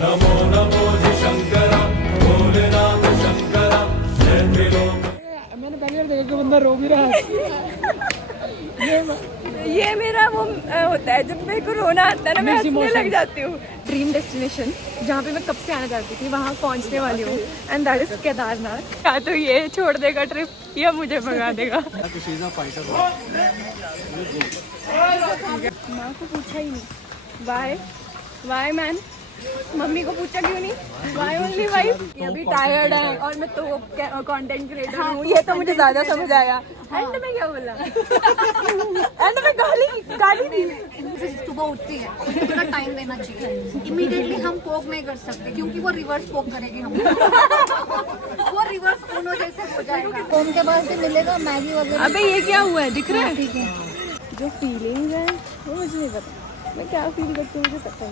नमो नमो शंकर भोलेनाथ शंकर जय त्रिलोक। मैंने पहली बार देखा कि बंदा रो भी रहा है। ये मेरा वो होता है, जब मेरे को रोना आता है ना मैं हंसने लग जाती हूँ। ड्रीम डेस्टिनेशन जहाँ पे मैं कब से आना चाहती थी, वहाँ पहुँचने वाली हूँ, एंड दैट इज केदारनाथ। या तो ये छोड़ देगा ट्रिप या मुझे भगा देगा। माँ को पूछा ही नहीं वाई मैन, मम्मी को पूछा क्यों नहीं, वाई ओनली वाइफ। ये अभी टायर्ड है और मैं तो कंटेंट क्रिएटर हूँ, ये तो मुझे ज्यादा समझ आया। एंड में क्या बोला? एंड में गाली दी। सुबह उठती है, मुझे थोड़ा टाइम देना चाहिए। इमीडिएटली हम पोक नहीं कर सकते क्योंकि वो रिवर्स पोक करेगी हम। वो रिवर्स उनो जैसे हो जाएगा। फोन के बाद से मिलेगा मैगी वगैरह। अबे ये क्या हुआ है, दिख रहा है? ठीक है। जो फीलिंग्स है वो मुझे नहीं पता, मैं क्या फील करती हूँ मुझे पता ही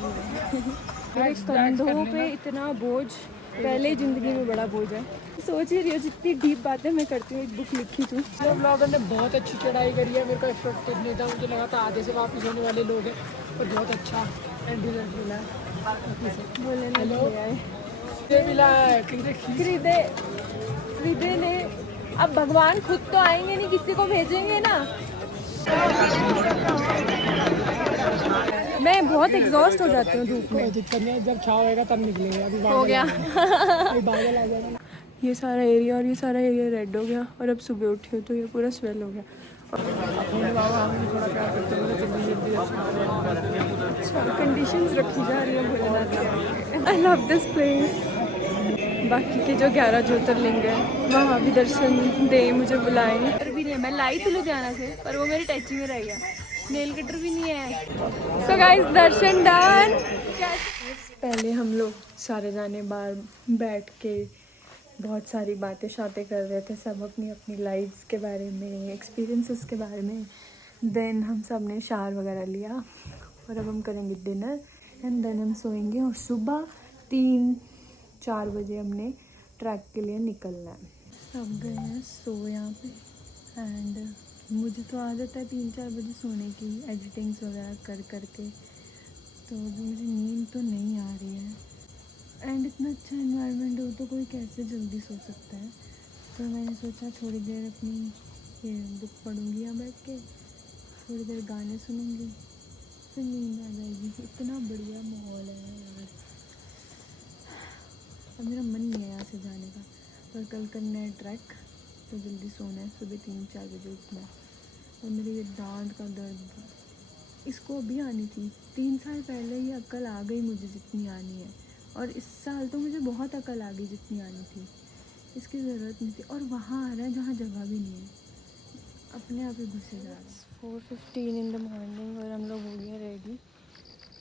नहीं। मेरे कंधों पे इतना बोझ पहले जिंदगी में बड़ा बोझ है। सोच ही रही हो जितनी डीप बातें मैं करती हूँ, एक बुक लिखी थूँ। ब्लॉगर ने बहुत अच्छी चढ़ाई करी है, मेरे को एक्सपेक्टेड नहीं था। मुझे लगा था आधे से वापस होने वाले लोग हैं, और बहुत अच्छा एंड रिजल्ट मिला है। बोले ना ये मिला है खरीदे ने। अब भगवान खुद तो आएंगे नहीं, किसी को भेजेंगे ना। मैं बहुत एग्जॉस्ट हो जाती हूँ धूप में। दिक्कत नहीं है, जब छाव होएगा तब निकलेंगे। अभी हो गया। अभी बादल आ जाएगा। ये सारा एरिया और ये सारा एरिया रेड हो गया, और अब सुबह उठी हूँ तो ये पूरा स्वेल हो गया। कंडीशंस रखी जा रही है Bholenath. I love this place. बाकी के जो 11 ज्योतिर्लिंग है वहाँ भी दर्शन दे, मुझे बुलाएं। और भी नहीं है, मैं लाई थी लुधियाना से, पर वो मेरी टैची में रह गया। नेल कटर भी नहीं है। सो गाइस दर्शन डन। पहले हम लोग सारे जाने बाहर बैठ के बहुत सारी बातें शातें कर रहे थे, सब अपनी अपनी लाइफ्स के बारे में, एक्सपीरियंसेस के बारे में। देन हम सब ने शावर वगैरह लिया, और अब हम करेंगे डिनर, एंड देन हम सोएंगे। और सुबह 3-4 बजे हमने ट्रैक के लिए निकलना है। सब गए हैं सो यहाँ पे, एंड मुझे तो आदत है 3-4 बजे सोने की, एडिटिंग्स वगैरह कर करके, तो मुझे नींद तो नहीं आ रही है। एंड इतना अच्छा एनवायरनमेंट हो तो कोई कैसे जल्दी सो सकता है। तो मैंने सोचा थोड़ी देर अपनी ये बुक पढ़ूंगी या बैठ के, थोड़ी देर गाने सुनूंगी, फिर नींद आ जाएगी। इतना बढ़िया माहौल है यार। अब मेरा मन नहीं है यहाँ से जाने का, पर कल करना है ट्रैक, तो जल्दी सोना है, सुबह 3-4 बजे उठना है। और मेरे ये दांत का दर्द, इसको अभी आनी थी। 3 साल पहले ही अक्ल आ गई मुझे जितनी आनी है, और इस साल तो मुझे बहुत अकल आ गई जितनी आनी थी। इसकी ज़रूरत नहीं थी, और वहाँ आ रहा है जहाँ जगह भी नहीं है, अपने आप ही घुसे जा रहा है। 4:15 इन द मॉर्निंग, और हम लोग हो गए रेडी।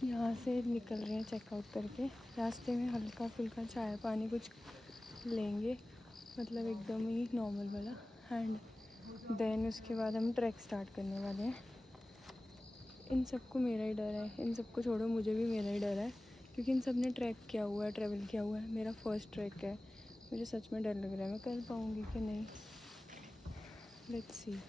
यहाँ से निकल रहे हैं चेकआउट करके। रास्ते में हल्का फुल्का चाय पानी कुछ लेंगे, मतलब एकदम ही नॉर्मल वाला, एंड देन उसके बाद हम ट्रैक स्टार्ट करने वाले हैं। इन सबको मेरा ही डर है, इन सबको छोड़ो, मुझे भी मेरा ही डर है, क्योंकि इन सब ने ट्रैक किया हुआ है, ट्रैवल किया हुआ है। मेरा फर्स्ट ट्रैक है, मुझे सच में डर लग रहा है मैं कर पाऊँगी कि नहीं। Let's see.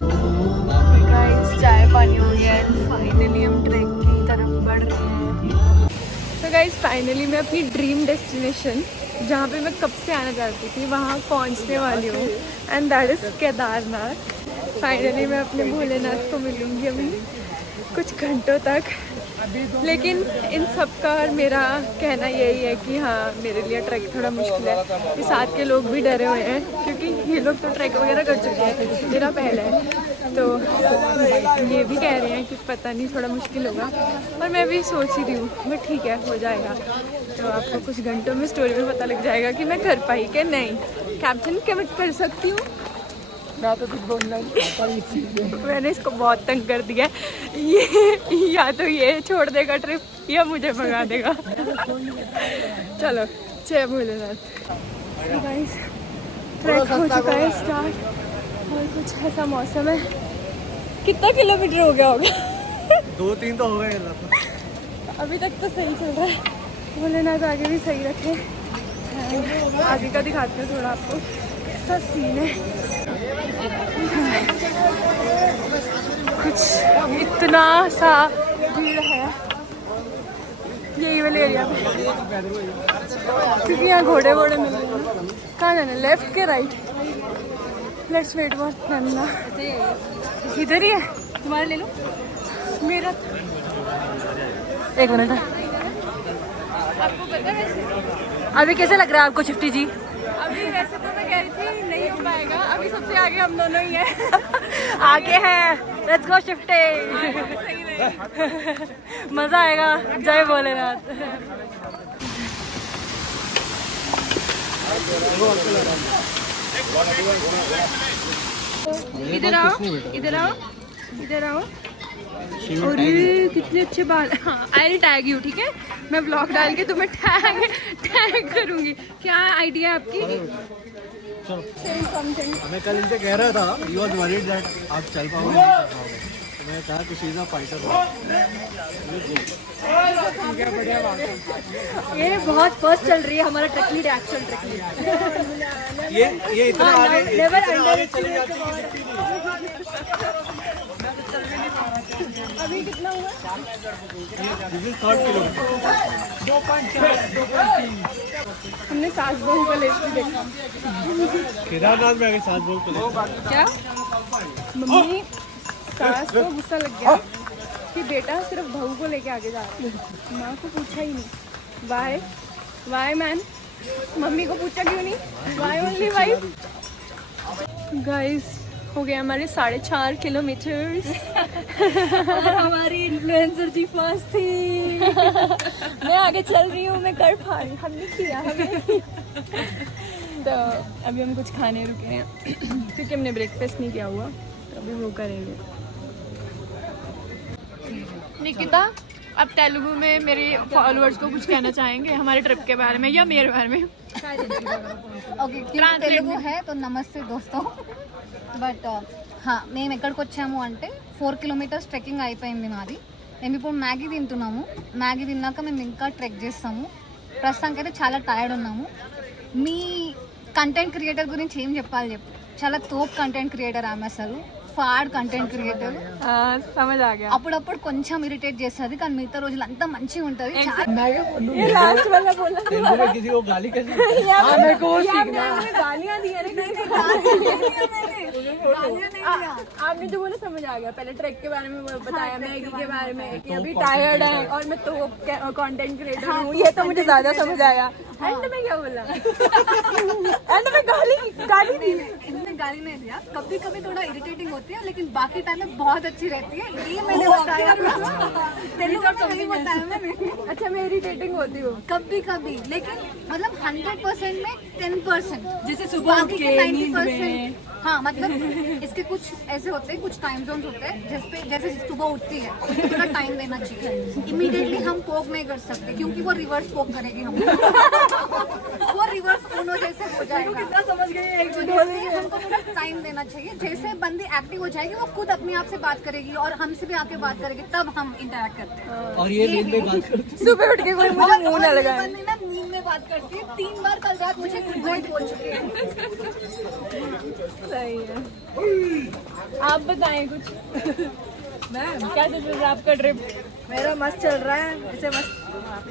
गाइस चाय पानी हो गया है, फाइनली हम ट्रैक की तरफ बढ़ रहे हैं। तो गाइस फाइनली मैं अपनी ड्रीम डेस्टिनेशन जहाँ पे मैं कब से आना चाहती थी वहाँ पहुँचने वाली हूँ, and that is Kedarnath. Finally मैं अपने भोलेनाथ को मिलूँगी अभी कुछ घंटों तक। लेकिन इन सब का मेरा कहना यही है कि हाँ, मेरे लिए ट्रैक थोड़ा मुश्किल है। कि साथ के लोग भी डरे हुए हैं, क्योंकि ये लोग तो ट्रैक वगैरह कर चुके हैं, मेरा पहला है। तो ये भी कह रहे हैं कि पता नहीं थोड़ा मुश्किल होगा, और मैं भी सोच ही रही हूँ मैं ठीक है हो जाएगा। तो आपको कुछ घंटों में स्टोरी में पता लग जाएगा कि मैं कर पाई कि नहीं। कैप्टन क्या मैं कर सकती हूँ, तो कुछ बोलना मैंने इसको बहुत तंग कर दिया। ये या तो ये छोड़ देगा ट्रिप या मुझे भगा देगा। चलो जय भोलेनाथ। गाइस ट्रैक हो चुका है स्टार्ट, और कुछ ऐसा मौसम है। कितना किलोमीटर हो गया होगा? 2-3 तो हो गए। अभी तक तो सही चल रहा है। भोलेनाथ आगे भी सही रखे। आगे का दिखाती हूँ थोड़ा आपको कैसा सीन है। कुछ इतना सा भीड़ है यही वाले एरिया पे, क्योंकि यहाँ घोड़े वोड़े मिल रहे हैं। कहाँ जाना है, लेफ्ट के राइट? लेट्स वेट फॉर नन्ना। इधर ही है, तुम्हारा ले लो। मेरा एक मिनट है। आपको पता है वैसे अभी कैसे लग रहा है आपको शिफ्टी जी? अभी वैसे तो मैं कह रही थी नहीं हो पाएगा, अभी सबसे आगे हम दोनों ही हैं। आगे हैं, लेट्स गो शिफ्टी। मजा आएगा, जय भोलेनाथ। इधर आओ, इधर आओ, इधर आओ। और कितने अच्छे बाल। हाँ, आई विल टैग यू, ठीक है? मैं ब्लॉग डाल के तुम्हें टैग करूंगी। क्या आइडिया आपकी? मैं कल इनसे कह रहा था, he was worried that आप चल पाओगे नहीं कर पाओगे, तो मैं कहा कि she is a fighter। ये बहुत फर्स्ट चल रही है हमारा ट्रकली एक्शन ट्रकली। ये इतना आगे चले जाती है। अभी कितना हुआ? This is 3rd kilometre. हमने सास बहू का लेस भी देखा। केदारनाथ में आगे 7 बोल क्या मम्मी सास को गुस्सा लग गया कि बेटा सिर्फ बहू को लेके आगे जा रहा है, माँ को पूछा ही नहीं। Y man? मम्मी को पूछा क्यों नहीं? Y only wife? गाइस हो गया हमारे 4.5 किलोमीटर। और हमारी इन्फ्लुएंसर जी फर्स्ट थी। मैं आगे चल रही हूँ, मैं कर पा रही हूँ, हमने किया हमें। तो अभी हम कुछ खाने रुके हैं क्योंकि हमने ब्रेकफास्ट नहीं किया हुआ, तो अभी वो करेंगे। निकिता, अब तेलुगु में मेरे फॉलोअर्स को कुछ कहना चाहेंगे हमारे ट्रिप के बारे में या मेरे बारे में? ఓకే తెలుగు है तो नमस्ते दोस्तों బట్ మేము ఎక్కడికి వచ్చాము అంటే 4 కిలోమీటర్స్ ట్రెక్కింగ్ అయిపోయింది మాది. మేము ఇప్పుడు మ్యాగీ తింటున్నాము. మ్యాగీ తిన్నాక మేము ఇంకా ట్రెక్ చేస్తాము. ప్రస్తుతానికి అయితే చాలా టైర్డ్ ఉన్నాము. మీ కంటెంట్ క్రియేటర్ గురించి ఏం చెప్పాలి చెప్పు. చాలా తోప్ కంటెంట్ క్రియేటర్ ఆమె, అసలు ఫాడ్ కంటెంట్ క్రియేటర్. समझ आ गया. అప్పుడప్పుడు కొంచెం ఇరిటేట్ చేస్తుంది కానీ మిగతా రోజులు అంతా మంచిగా ఉంటుంది. लास्ट वाला बोला तेलुगु में किसी को गाली कैसे? मेरे को वो सीखना है. गालियाँ दी है ना, आपने जो बोला समझ आ गया. पहले ट्रैक के बारे में बताया, मैगी के बारे में कि अभी टायर्ड है और मैं तो कंटेंट क्रिएटर हूँ, ये तो मुझे ज्यादा समझ आया. एंड में क्या बोला? एंड में गाली दी. इनमें गाली नहीं दिया, कभी कभी थोड़ा इरिटेटिंग होती है लेकिन बाकी टाइम में बहुत अच्छी रहती है. ये मैंने बताया, तेलुगु में नहीं बताया मैंने. अच्छा मैं इरिटेटिंग होती हूँ कभी कभी, लेकिन मतलब 100% में 10%, जैसे सुबह बाकी के 90%. हाँ मतलब इसके कुछ ऐसे होते हैं, कुछ टाइम जोन्स होते हैं जैसे सुबह उठती है उसको थोड़ा टाइम देना चाहिए. इमीडिएटली हम पोक नहीं कर सकते क्योंकि वो रिवर्स पोक करेगी हम. वो रिवर्स उनो जैसे हो जाएगा. कितना समझ गए? तो हमको थोड़ा टाइम देना चाहिए. जैसे बंदी एक्टिव हो जाएगी वो खुद अपने आप से बात करेगी और हमसे भी आके बात करेगी, तब हम इंटरेक्ट करते हैं. और ये नींद में बात करती है। सुबह उठ के कोई मुझे मुंह न लगाए. बंदी ना नींद में बात करती है. 3 बार कल रात मुझे गुड नाइट बोल चुकी है. सही है. आप बताएं कुछ. कैसे चल रहा है आपका ट्रिप? मेरा मस्त चल रहा है, ऐसे मस्त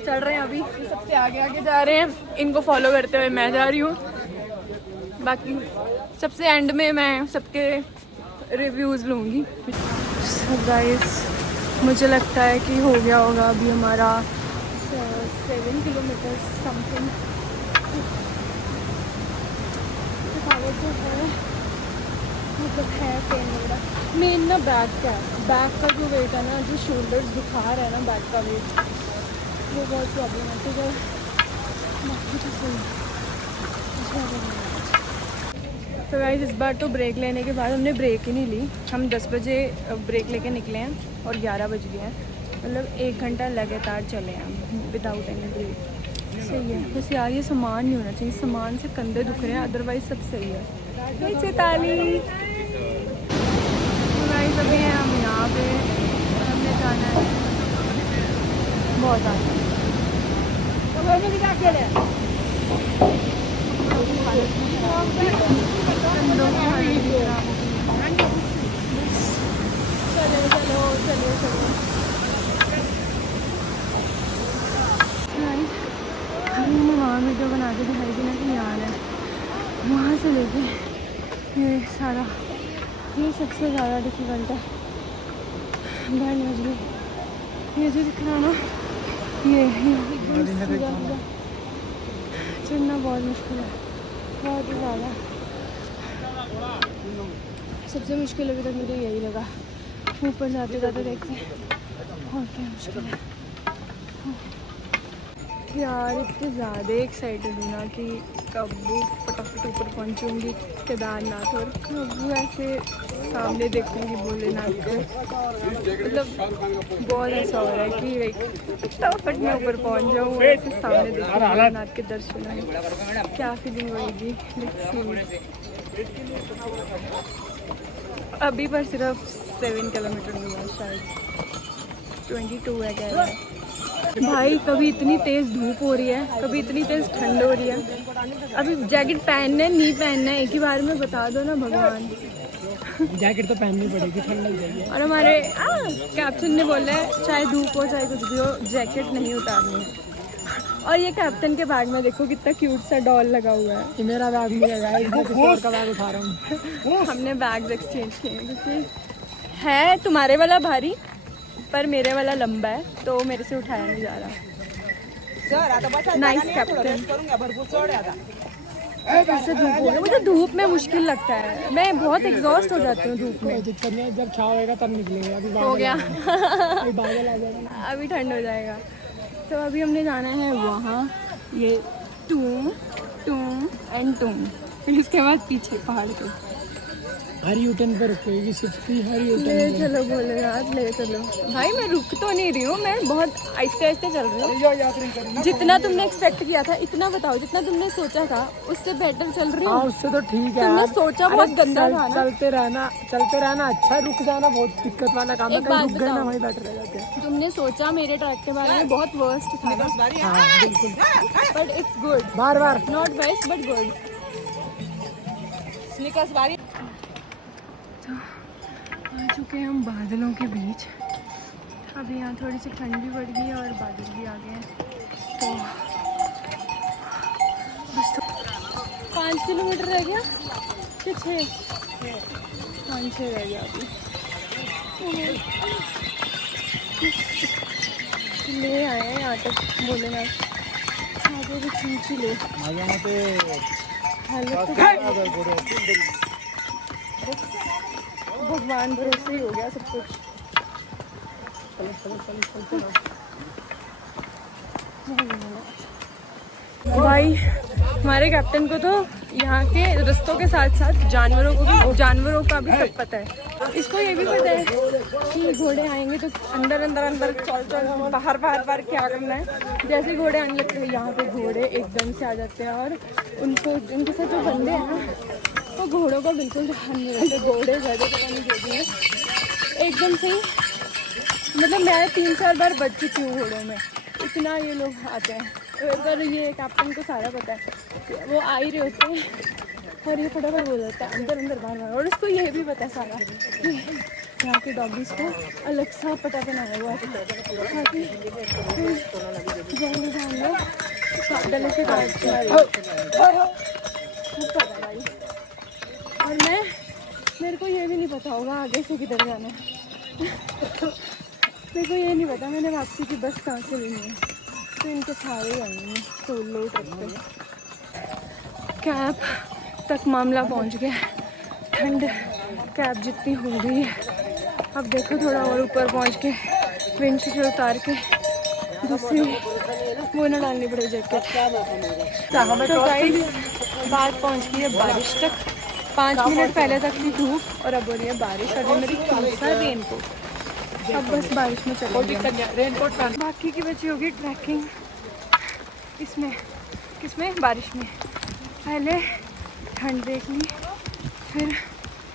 चल रहे हैं अभी. सबसे आगे आगे जा रहे हैं, इनको फॉलो करते हुए मैं जा रही हूँ. बाकी सबसे एंड में मैं सबके रिव्यूज़ लूँगी. गाइस मुझे लगता है कि हो गया होगा अभी हमारा 7 किलोमीटर समथिंग. तो है मतलब है पेन वगैरह. मेन ना बैक का जो वेट है ना, जो शोल्डर्स दिखा रहा है ना, बैक का वेट वो बहुत प्रॉब्लमेटिक है. बाकी तो सही. तो गाइस इस बार तो ब्रेक लेने के बाद हमने ब्रेक ही नहीं ली. हम 10 बजे ब्रेक लेके निकले हैं और 11 बज गए हैं. मतलब 1 घंटा लगातार चले हैं विदाउट एनी ब्रेक. सही है. बस यार ये सामान नहीं होना चाहिए, सामान से कंधे दुख रहे हैं, अदरवाइज सब सही है. नीचे ताली. गाइस अभी हैं हम यहाँ पे, हमने जाना है बहुत आगे. चलो. आगे दिखाई देना कि यहाँ है, वहाँ से लेके ये सारा, ये सबसे ज़्यादा डिफ़िकल्ट है। बैंड मजबूर, ये जो दिख रहा है ना, ये चढ़ना बहुत मुश्किल है, बहुत ही ज़्यादा। सबसे मुश्किल अभी तक मुझे यही लगा, ऊपर जाते जाते देखते हैं और क्या मुश्किल है यार। इतनी ज़्यादा एक्साइटेड हूँ ना कि कब फटाफट ऊपर पहुँचूँगी केदारनाथ, और कब ऐसे सामने देखूँगी भोलेनाथ को। मतलब बहुत ऐसा हो रहा है कि लाइक फटाफट मैं ऊपर पहुँच जाऊँ और ऐसे सामने देखूँ भोलेनाथ के दर्शन हों, क्या फीलिंग होगी। अभी पर सिर्फ 7 किलोमीटर हुआ शायद, 22 है कह रहा है भाई। कभी इतनी तेज़ धूप हो रही है, कभी इतनी तेज़ ठंड हो रही है। अभी जैकेट पहनना है नहीं पहनना है एक ही बार में बता दो ना भगवान। जैकेट तो पहननी पड़ेगी, ठंड लग जाएगी। और हमारे कैप्टन ने बोला है चाहे धूप हो चाहे कुछ भी हो, जैकेट नहीं उतारनी है। और ये कैप्टन के बैग में देखो कितना क्यूट सा डॉल लगा हुआ है। ये मेरा बैग नहीं है गाइस, मैं किसी और का बैग उठा रहा हूँ। हमने बैग एक्सचेंज किए क्योंकि है तुम्हारे वाला भारी पर मेरे वाला लंबा है, तो मेरे से उठाया नहीं जा रहा। Nice captain. कैसे धूप हो गया, मुझे धूप में मुश्किल लगता है, मैं बहुत एग्जॉस्ट हो जाती हूँ धूप में। दिक्कत नहीं है, जब छाव होएगा तब निकलेंगे। अभी हो गया अभी बादल आ जाएगा, अभी ठंड हो जाएगा। तो अभी हमने जाना है वहाँ, ये टूम एंड टूम, फिर इसके बाद पीछे पहाड़ के हर यूटर्न पर रुकेगी, सिर्फ हर ले यूटर्न। चलो भोलेनाथ ले चलो। भाई मैं रुक तो नहीं रही हूँ, मैं बहुत आहिस्ते आहिस्ते चल रही हूँ। जितना तुमने एक्सपेक्ट किया था इतना बताओ, जितना तुमने सोचा था उससे बेटर चल रही हाँ हूँ। उससे तो ठीक है। तुमने सोचा बहुत गंदा था ना। चलते रहना अच्छा, रुक जाना बहुत दिक्कत वाला काम है। एक बात रुक गए ना बताओ। वहीं बैठे रह जाते हैं। तुमने सोचा मेरे ट्रैक के बारे में बहुत वर्स्ट था ना, हाँ बिल्कुल, but it's good, bar bar not best but good. तो आ चुके हैं हम बादलों के बीच। अभी यहाँ थोड़ी सी ठंड भी बढ़ गई है और बादल भी आ गए हैं। तो बस तो 5 किलोमीटर रह गया कि 6? 5-6 रह गया अभी। ले आए हैं यहाँ तक भोलेनाथ, आगे भी खींच ही ले। हालत तो भगवान भरोसे ही हो गया सब कुछ। भाई हमारे कैप्टन को तो यहाँ के रास्तों के साथ साथ जानवरों का भी सब पता है। इसको ये भी पता है कि घोड़े आएंगे तो अंदर चल बाहर क्या करना है। जैसे घोड़े आने लगते हैं यहाँ पे घोड़े एकदम से आ जाते हैं, और उनको उनके साथ जो बंदे हैं ना वो घोड़ों का बिल्कुल ध्यान नहीं रखते। घोड़े गधे पता नहीं दे दिए एकदम से ही। मतलब मैं 3-4 बार बच चुकी हूँ घोड़ों में, इतना ये लोग आते हैं। पर ये कैप्टन को सारा पता है, वो आ ही रहे होते हैं और ये फटाफट बोल देता है अंदर बाहर। और उसको ये भी पता है सारा कि यहाँ के डॉगीज को अलग सा पता बनाया हुआ है ताकि जंगली जानवर गले से काट भाई। और मेरे को ये भी नहीं पता होगा आगे से किधर जाना है। मेरे को ये नहीं पता मैंने वापसी की बस कहाँ से लेनी है, तो इनके सारे आएंगे सोलो ट्रिप पे। कैब तक मामला पहुँच गया, ठंड कैब जितनी हो गई है। अब देखो थोड़ा और ऊपर पहुँच के विंडशीट उतार के दूसरी वो न डालनी पड़ेगी जैकेट। तो गाइस बात पहुँच गई है बारिश तक। 5 मिनट पहले तक थी धूप और अब हो रही है बारिश, और ये मेरी तीसरा रेनकोट। अब बस बारिश में चलेंगे। रेनकोट बाकी की बची होगी ट्रैकिंग इसमें किसमें बारिश में। पहले ठंड देख ली, फिर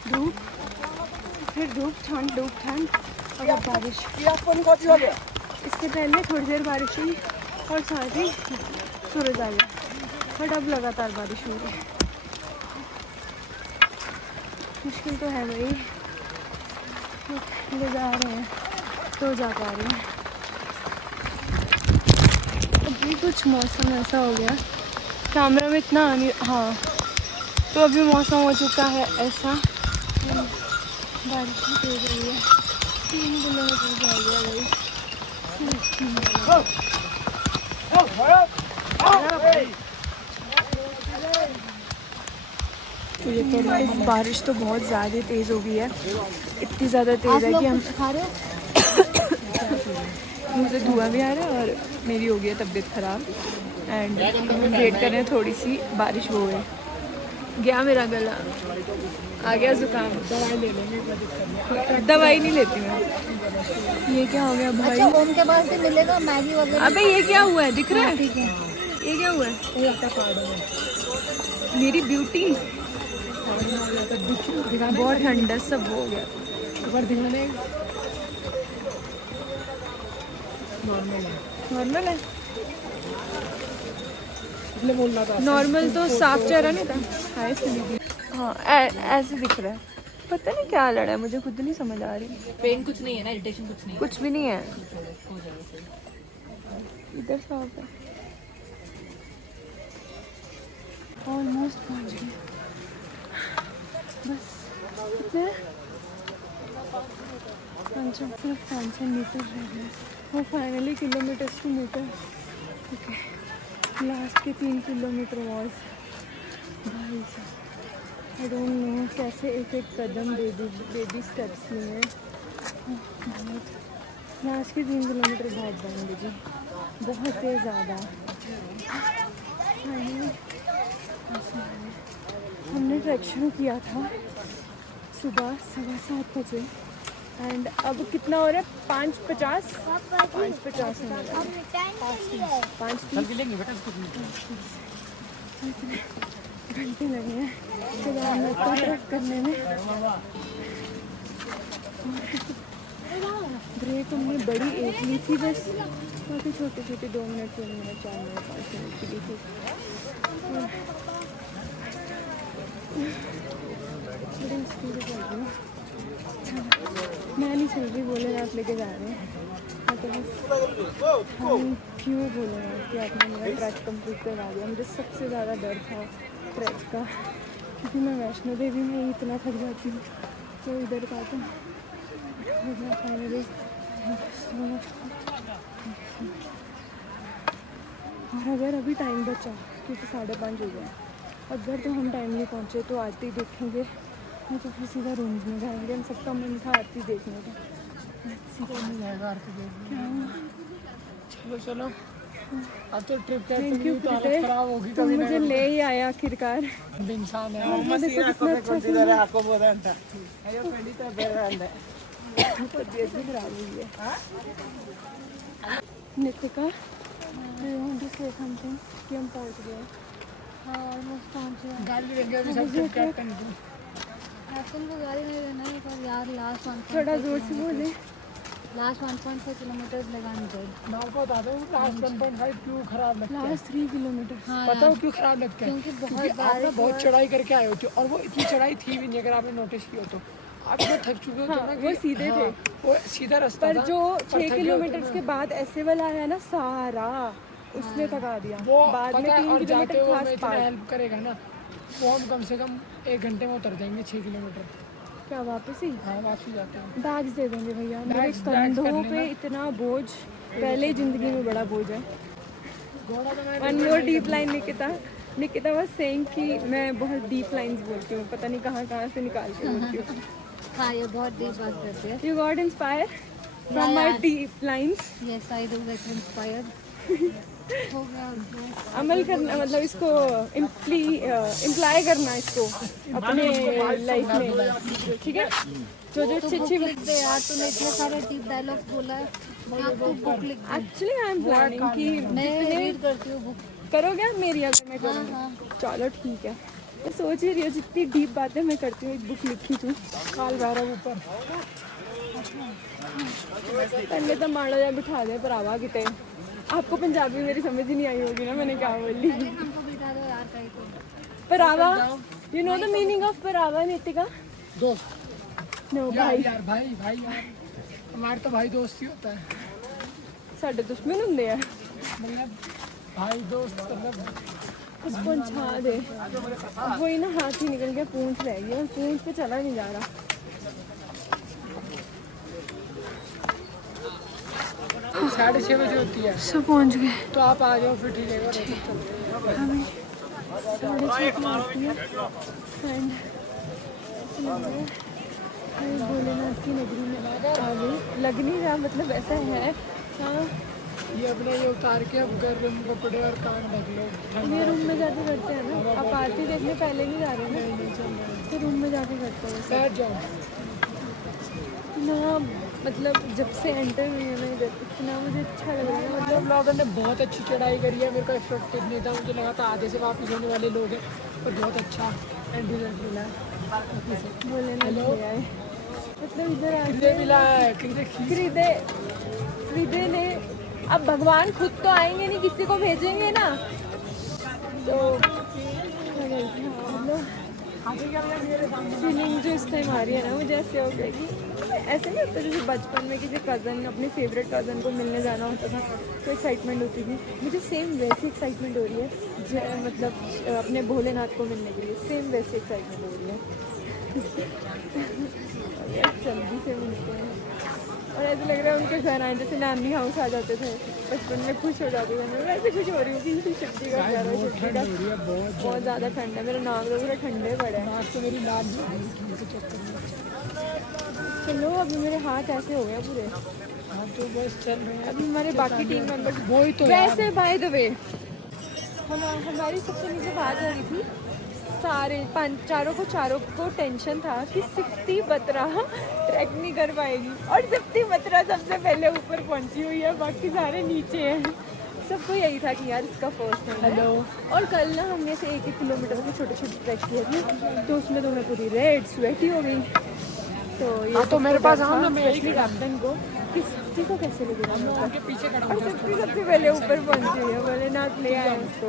धूप ठंड और अब बारिश। इससे पहले थोड़ी देर बारिश हुई और साथ ही सूरज आ गया, बट अब लगातार बारिश हो रही है। मुश्किल तो है भाई, ले जा रहे हैं तो जा पा रहे हैं। अभी कुछ मौसम ऐसा हो गया कैमरा में इतना आ नहीं। हाँ, तो अभी मौसम हो चुका है ऐसा, बारिश भी तेज रही है। 3 किलोमीटर जाएगा भाई। तो ये कह रहे हैं बारिश तो बहुत ज़्यादा तेज़ हो गई है, इतनी ज़्यादा तेज़ है कि हम खा रहे हो? मुँह से धुआं भी आ रहा है और मेरी हो गई है तबीयत ख़राब। एंड हम वेट कर रहे हैं थोड़ी सी बारिश हो गई। गया मेरा गला, आ गया जुकाम। दवाई नहीं लेती मैं। ये क्या हो गया भाई? अच्छा, ओम के पास से मिलेगा मैगी वगैरह। अबे ये क्या हुआ है, दिख रहा है? ठीक है। ये क्या हुआ है? मेरी ब्यूटी बहुत ठंडा सब हो गया। नॉर्मल है। नॉर्मल तो साफ चेहरा नहीं था। हाय सुनिधि। हाँ ऐसे दिख रहा है, पता नहीं क्या लड़ा है, मुझे खुद नहीं समझ आ रही। पेन कुछ नहीं है ना, इरिटेशन कुछ नहीं है। कुछ भी नहीं है, इधर साफ है। ऑलमोस्ट पहुंच गए, बस कितने 500 मीटर रह गए। वो finally kilometres to metre. Okay, last के 3 किलोमीटर वॉज भाई साहब, आई डोंट नो कैसे एक एक कदम बेबी स्टेप्स लिए। लास्ट के 3 किलोमीटर बहुत बंद जी, बहुत ही ज़्यादा। हमने ट्रैक शुरू किया था सुबह 7:15 बजे एंड अब कितना हो रहा है? 5:50 हो रहा है। 5:30 घंटे लगे हैं केदारनाथ का ट्रैक करने में। ब्रेक हमने बड़ी एक ली थी बस, बाकी छोटे छोटे 2 मिनट 3 मिनट 4 मिनट 5 मिनट की ली थी। बड़ी स्पीड चल रही हूँ, मैं नहीं चल रही, भोलेनाथ लेके जा रहे हैं। हम क्यों भोलेनाथ कि आपने मेरा ट्रैक कंप्लीट करवा दिया। मुझे सबसे ज़्यादा डर था ट्रैक का, क्योंकि मैं वैष्णो देवी में इतना थक जाती हूँ, तो इधर का तो फाइनली। और अगर अभी टाइम बचा क्योंकि 5:30 हो गया, अगर तो हम टाइमली पहुँचे तो आरती देखेंगे, नहीं तो फिर सीधा रूम्स में जाएंगे। हम सबका मन था आरती देखने का, नहीं जाएगा आरती देखने। क्या हुआ? चलो अब तो ट्रिप का तो हालत खराब होगी, तो मुझे ले ही आया आखिरकार। इंसान है तबीयत भी खराब हुई है। नितिका, कि हम पहुँच गए। हाँ, ऑलमोस्ट पहुँच गए। गाड़ी लग गया अभी सब ट्रिप कैब करने को। कैप्टन को गाड़ी नहीं देना है पर यार लास्ट 1.5 थोड़ा जोर से बोले। लास्ट 1.5 किलोमीटर लगानी चाहिए। मैं आपको बता दूँ लास्ट 1.5 क्यों खराब लगता है। लास्ट 3 किलोमीटर हाँ पता हो क्यों खराब लगता है? क्योंकि क्योंकि आप ना बहुत चढ़ाई करके आए होते हो और वो इतनी चढ़ाई थी भी नहीं, अगर आपने नोटिस किया तो। आप जो थक चुके हो हाँ, ना कि वो सीधे थे। वो सीधा रास्ता पर था, जो पर 6 थके किलोमीटर होते के बाद ऐसे वाला आया ना सारा, उसने थका दिया। वो बाद में पता है, 3 और जाते किलोमीटर हुए खास में इतना पार्ट। हेल्प करेगा ना, वो हम कम से कम 1 घंटे में उतर जाएंगे 6 किलोमीटर। क्या वापस ही हाँ वापसी जाते हैं। बैग्स दे देंगे भैया, मेरे बैग्स कर कंधों पे लेना। इतना बोझ पहले ही जिंदगी में बड़ा बोझ है। घोड़ा तो मैं one more deep line Nikita was saying कि मैं बहुत डीप लाइंस बोलती हूँ, पता नहीं कहाँ से निकाल के बोलती हूँ। हाँ, ये बहुत डीप बात करती है। You got inspire from my deep lines. Yes, I do get inspired. हो गया अमल करना मतलब इसको इम्प्लाई करना इसको अपने लाइफ में, ठीक है? जो अच्छी अच्छी लिख दे यार, तूने इतने सारे डीप डायलॉग्स बोला है, क्या तू बुक लिख दे। एक्चुअली आई एम प्लानिंग कि मैं रीड करती हूँ बुक। करोगे मेरी अगर मैं करूँगी? हाँ। चलो ठीक है, मैं सोच ही रही हूँ जितनी डीप बातें मैं करती हूँ एक बुक लिखी थी। काल भैरव ऊपर पहले तो माड़ा जा बिठा दे भरावा किते। आपको पंजाबी मेरी समझ ही नहीं आई होगी ना मैंने क्या बोली। हमको बिठा दो यार कहीं तो। परावा, you know the meaning of परावा नितिका? दोस्त नो यार, भाई, यार भाई यार, हमारे तो भाई दोस्त ही होता है। साडे दुश्मन होंगे हैं। मतलब भाई दोस्त मतलब कुछ पहुँचा दे। अब वही ना हाथ ही निकल गया, पूंछ रह गई और पूंछ पे चला नहीं जा रहा। साढ़े 6 बजे होती है, सब पहुँच गए। तो आप आ जाओ फिर ठीक है। हमें 6:30 में आती है एंड भोलेनाथ की नगरी में आ गई। लग नहीं रहा, मतलब ऐसा है। हाँ, ये अपना ये उतार के अब गर्म कपड़े और कान ढक लो। ये रूम में जाके करते हैं ना। आप आरती देखने पहले नहीं जा रहे ना, तो रूम में जाके करते हैं बैठ जाओ। ना। मतलब जब से एंटर हुई है ना इधर, इतना मुझे अच्छा लग रहा है। मतलब ब्लॉगर ने बहुत अच्छी चढ़ाई करी है, मेरे को एक्सपेक्टेड नहीं था। मुझे लगा था आधे से वापस होने वाले लोग हैं, पर बहुत अच्छा एंड रिजल्ट मिला है। भोलेनाथ ले आए, मतलब इधर आ कितने मिला है? खरीदे ने। अब भगवान खुद तो आएंगे नहीं, किसी को भेजेंगे ना। तो फीलिंग जो इस टाइम आ रही है ना, मुझे ऐसे हो गया कि ऐसे नहीं होता जैसे बचपन में किसी कज़न, अपने फेवरेट कज़न को मिलने जाना होता था तो एक्साइटमेंट होती थी। मुझे सेम वैसी एक्साइटमेंट हो रही है, मतलब अपने भोलेनाथ को मिलने के लिए सेम वैसी एक्साइटमेंट हो रही है। यार जल्दी से मिलते हैं। और ऐसा लग रहा है उनके घर आए जैसे नानी हाउस आ जाते थे बचपन में, खुश हो जाते थे। मैं वैसे खुश हो रही हूँ कि शिफ्टी का घर है, शिफ्टी का बहुत ज़्यादा ठंड है। मेरा नाक तो पूरा ठंडे पड़े हैं। तो मेरी लाल चलो अभी मेरे हाथ ऐसे हो गए पूरे। हाँ तो बस चल रहे हैं। अभी हमारे बाकी टीम मेंबर वही तो वैसे बाय द वे हमारी सबसे नीचे बात हो रही थी। चारों को टेंशन था कि सिफ्ती बत्रा ट्रैक नहीं कर पाएगी, और सिफ्ती बत्रा सबसे पहले ऊपर पहुंची हुई है, बाकी सारे नीचे हैं। सबको यही था कि यार इसका फर्स्ट टाइम है। और कल ना हमने से 1-1 किलोमीटर के छोटे छोटे ट्रैक किए थे, तो उसमें तो मैं पूरी रेड स्वेटी हो गई। तो ये तो मेरे पास था, हाँ ना, मैं यही स्पेशली कैप्टन को कि सिफ्टी को कैसे लगेगा। उनके पीछे खड़ा और सिफ्टी सबसे पहले ऊपर पहुंची हुई है, भोलेनाथ ले आए उसको।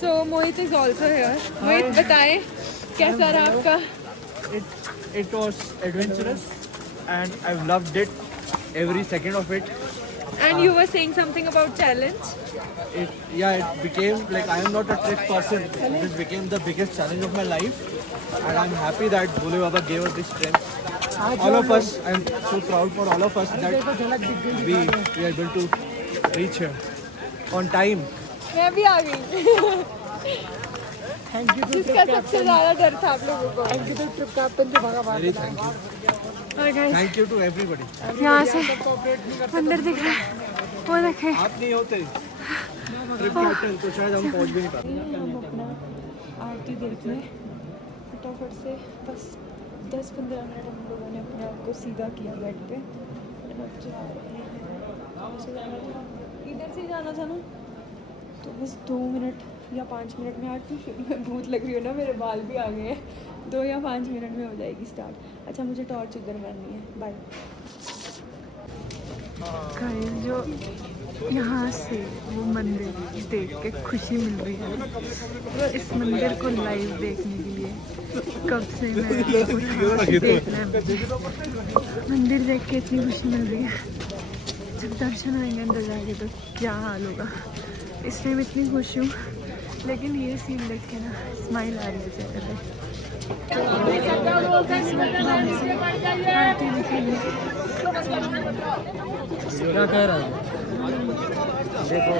So Mohit is also here. Mohit, बताएं कैसा रहा आपका? It was adventurous and I've loved it, every second of it. And you were saying something about challenge. It became like, I am not a trick person. This became the biggest challenge of my life, and I'm happy that Bhole Baba gave us this strength. All of us, I'm so proud for all of us that we are able to reach here on time. मैं भी आ गई। Thank you जिसका सबसे ज़्यादा डर था आप लोगों को। थैंक यू तो ट्रिप कैप्टन जो भागा बाहर। Very thank you. और guys, Thank you to everybody. यहाँ से अंदर दिख रहा है, वो देखें। आप नहीं होते ट्रिप कैप्टन तो शायद हम पहुंच भी नहीं पाते। हम अपना आरती देख लें फटाफट से। बस 10-15 मिनट हम लोगों ने अपने आप को सीधा किया बेड पे। अब जा रहे हैं, इधर से जाना था ना, तो बस 2 मिनट या 5 मिनट में आरती शुरू में भूत लग रही हो ना, मेरे बाल भी आ गए हैं। 2 या 5 मिनट में हो जाएगी स्टार्ट। अच्छा मुझे टॉर्च इधर मारनी है। बाय गाइस, जो यहाँ से वो मंदिर देख के खुशी मिल रही है, इस मंदिर को लाइव देखने के लिए कब से मैं देख रहा हूँ। मंदिर देख के इतनी खुशी मिल रही है, जब दर्शन होंगे अंदर जाके तो क्या हाल होगा। इस टाइम इतनी खुश हूँ, लेकिन ये सीन देख के ना स्माइल आ रही है चेहरे पे। क्या कह रहा है? देखो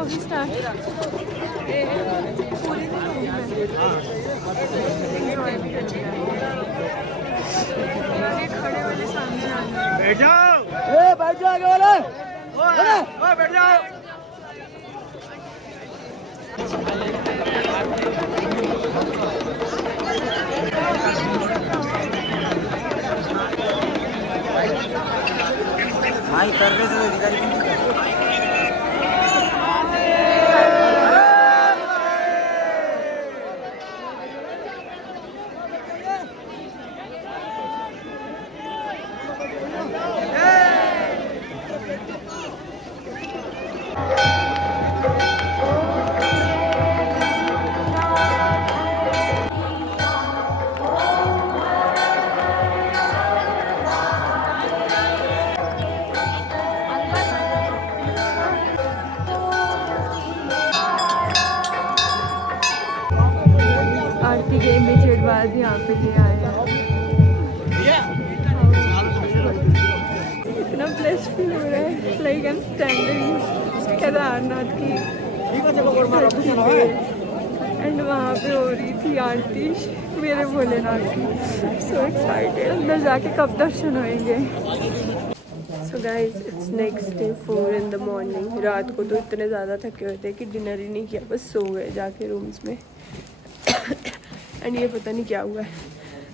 अभी स्टार्ट पूरे दिन हो गया। खड़े वाले सामने आ गए। बैठ जाओ, बैठ जाओ आगे वाले, बैठ जाओ। भाई कर रहे थे अधिकारी के इमीडिएट बाद यहाँ पे ये आए हैं। इतना ब्लेस्ड फील हो रहा है, like I am standing Kedarnath की एंड वहाँ पे हो रही थी आरती मेरे भोलेनाथ की। सो एक्साइटेड, अंदर जाके कब दर्शन होंगे। So guys it's next day 4 in the morning। रात को तो इतने ज़्यादा थके हुए थे कि डिनर ही नहीं किया, बस सो गए जाके रूम्स में। एंड ये पता नहीं क्या हुआ है,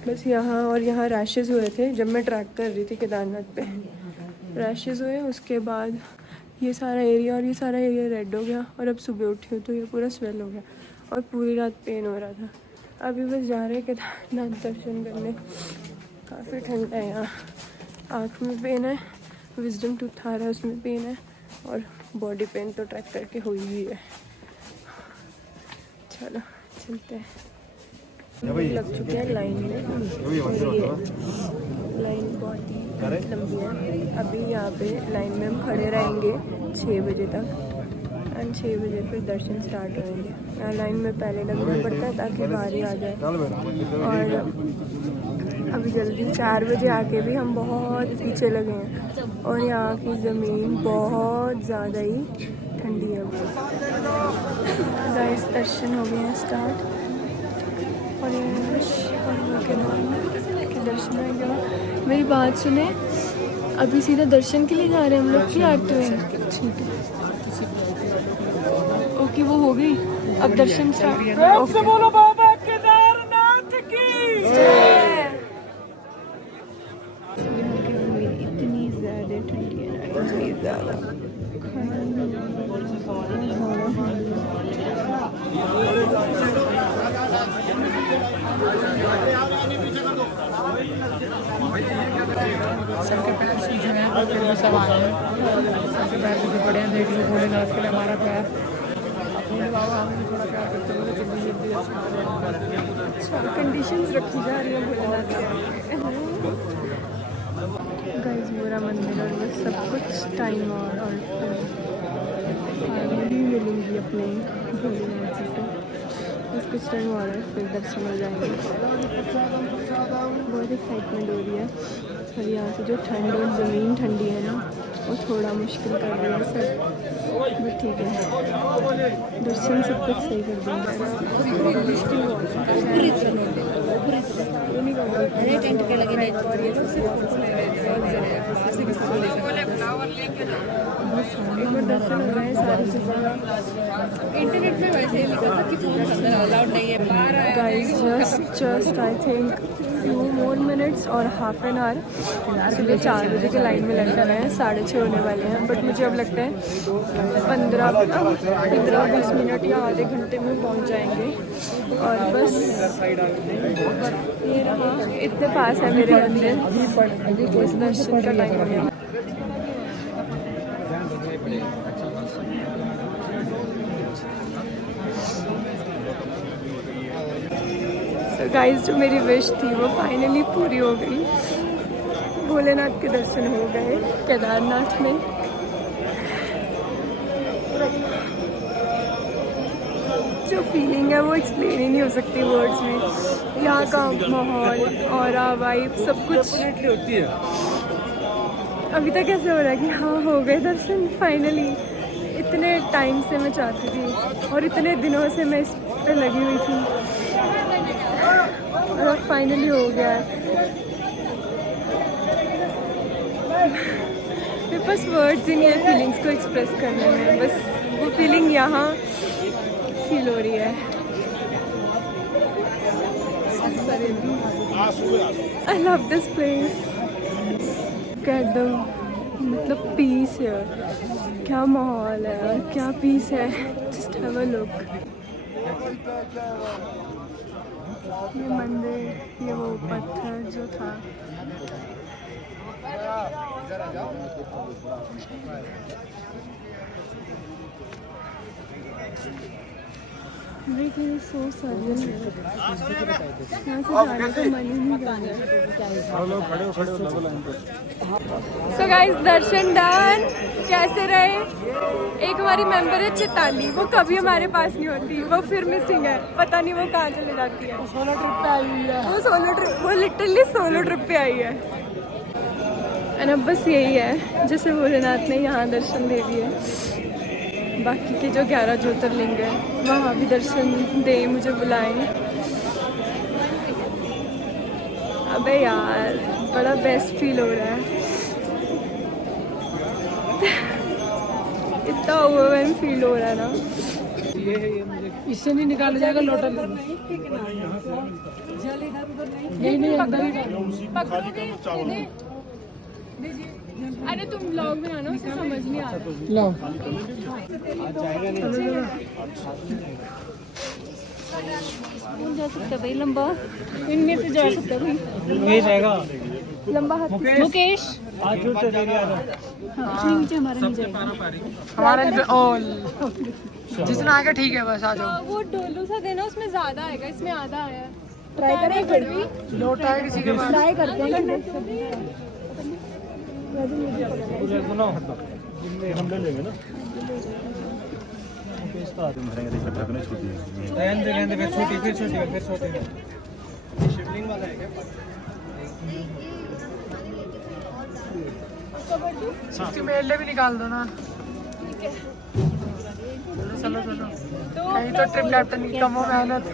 बस यहाँ और यहाँ रैशेज़ हुए थे जब मैं ट्रैक कर रही थी केदारनाथ पे। रैशेज़ हुए, उसके बाद ये सारा एरिया और ये सारा एरिया रेड हो गया, और अब सुबह उठी हूँ तो ये पूरा स्वेल हो गया और पूरी रात पेन हो रहा था। अभी बस जा रहे हैं केदारनाथ दर्शन करने। काफ़ी ठंड है यहाँ, आँख में पेन है, विजडम टूथ आ रहा है उसमें पेन है, और बॉडी पेन तो ट्रैक करके हुई ही है। चलो चलते हैं। लग चुके हैं लाइन में, और ये लाइन बहुत ही लंबी है। अभी यहाँ पे लाइन में हम खड़े रहेंगे 6 बजे तक, एंड 6 बजे फिर दर्शन स्टार्ट होंगे। यहाँ लाइन में पहले लगना पड़ता है ताकि बारी आ जाए। और अभी जल्दी 4 बजे आके भी हम बहुत पीछे लगे हैं, और यहाँ की ज़मीन बहुत ज़्यादा ही ठंडी है। गाइस दर्शन हो गए हैं स्टार्ट, और के दर्शन हो गया। मेरी बात सुने, अभी सीधा दर्शन के लिए जा रहे हैं हम लोग कि आरती में? ठीक है, ओके वो हो गई, अब दर्शन स्टार्ट। बोलो बाबा केदारनाथ की जय। इतनी ज़्यादा ठंडी है ना, इतनी ज़्यादा। सबके पैर सूखे हैं और फिर भी सब आए हैं। सबके पैर सूखे पड़े हैं, देख लो भोलेनाथ के लिए हमारा पैर। भोले बाबा हमें थोड़ा प्यार करते हुए जल्दी जल्दी अच्छा कंडीशंस रखी जा रही है भोलेनाथ के। गाइस पूरा मंदिर और बस सब कुछ टाइम और भी मिलूंगी अपने भोलेनाथ जी से। बस कुछ टाइम और है फिर दर्शन हो जाएंगे। बहुत एक्साइटमेंट हो रही है, और यहाँ से जो ठंड और ज़मीन ठंडी है ना, वो थोड़ा मुश्किल कर रही है सब, बट ठीक है दर्शन सब कुछ सही कर देंगे। मुश्किल टेंट के लगे नहीं। दर्शन हो रहे हैं सारी चीज़ें। इंटरनेट पे वैसे ही लिखा था कि फोन अंदर अलाउड नहीं है। Guys just I think few more minutes और हाफ एन आवर। सुबह 4 बजे के लाइन में लग रहे हैं, 6:30 होने वाले हैं, बट मुझे अब लगता है 15-20 मिनट या आधे घंटे में पहुंच जाएंगे। और बस ये रहा, इतने पास है मेरे मंदिर, बस दर्शन का टाइम हो गया। गाइस जो मेरी विश थी वो फाइनली पूरी हो गई। भोलेनाथ के दर्शन हो गए केदारनाथ में। जो फीलिंग है वो एक्सप्लेन ही नहीं हो सकती वर्ड्स में। यहाँ का माहौल और वाइब सब कुछ होती है। अभी तक ऐसे हो रहा है कि हाँ हो गए दर्शन फाइनली। इतने टाइम से मैं चाहती थी और इतने दिनों से मैं इस पे लगी हुई थी, और अब फाइनली हो गया है। मेरे पास वर्ड्स ही नहीं है फीलिंग्स को एक्सप्रेस करने में, बस वो फीलिंग यहाँ फील हो रही है। I love this place. Get the मतलब पीस है, क्या माहौल है और क्या पीस है। Just have a look. ये मंदिर, ये वो पत्थर जो था, Everything is so surreal. यहाँ से जाने का मन ही नहीं कर रहा। So guys, दर्शन डन। कैसे रहे? एक हमारी मेंबर है चिताली, वो कभी हमारे पास नहीं होती, वो फिर मिसिंग है, पता नहीं वो कहाँ चले जाती है। सोलो ट्रिप पे आई हुई है। वो लिटरली सोलो ट्रिप पे आई है। और अब बस यही है, जैसे भोलेनाथ ने यहाँ दर्शन दे दिए, बाकी के जो 11 ज्योतिर्लिंग है वहाँ भी दर्शन दे, मुझे बुलाएं। अबे यार बड़ा बेस्ट फील हो रहा है। इतना ओवरवेल्म फील हो रहा है ना। इससे नहीं निकाला जाएगा लोटल। नहीं अंदर ही अरे तुम ब्लॉग में आना, उसे समझ नहीं आ रहा। लो जा सकता भाई लंबा, इनमें से जा सकता भाई लंबा हाथ। मुकेश नीचे हमारा नहीं जाएगा। हमारा जितना आएगा ठीक है, बस आ जाओ। वो डोलू सा देना, उसमें ज्यादा आएगा, इसमें आधा आया। ट्राई करें फिर भी, लोटा है किसी के पास। ट्राई करते हैं। इसकी मेले भी निकाल दो ना। चलो कहीं तो ट्रिप कैप्टन की कम हो मेहनत।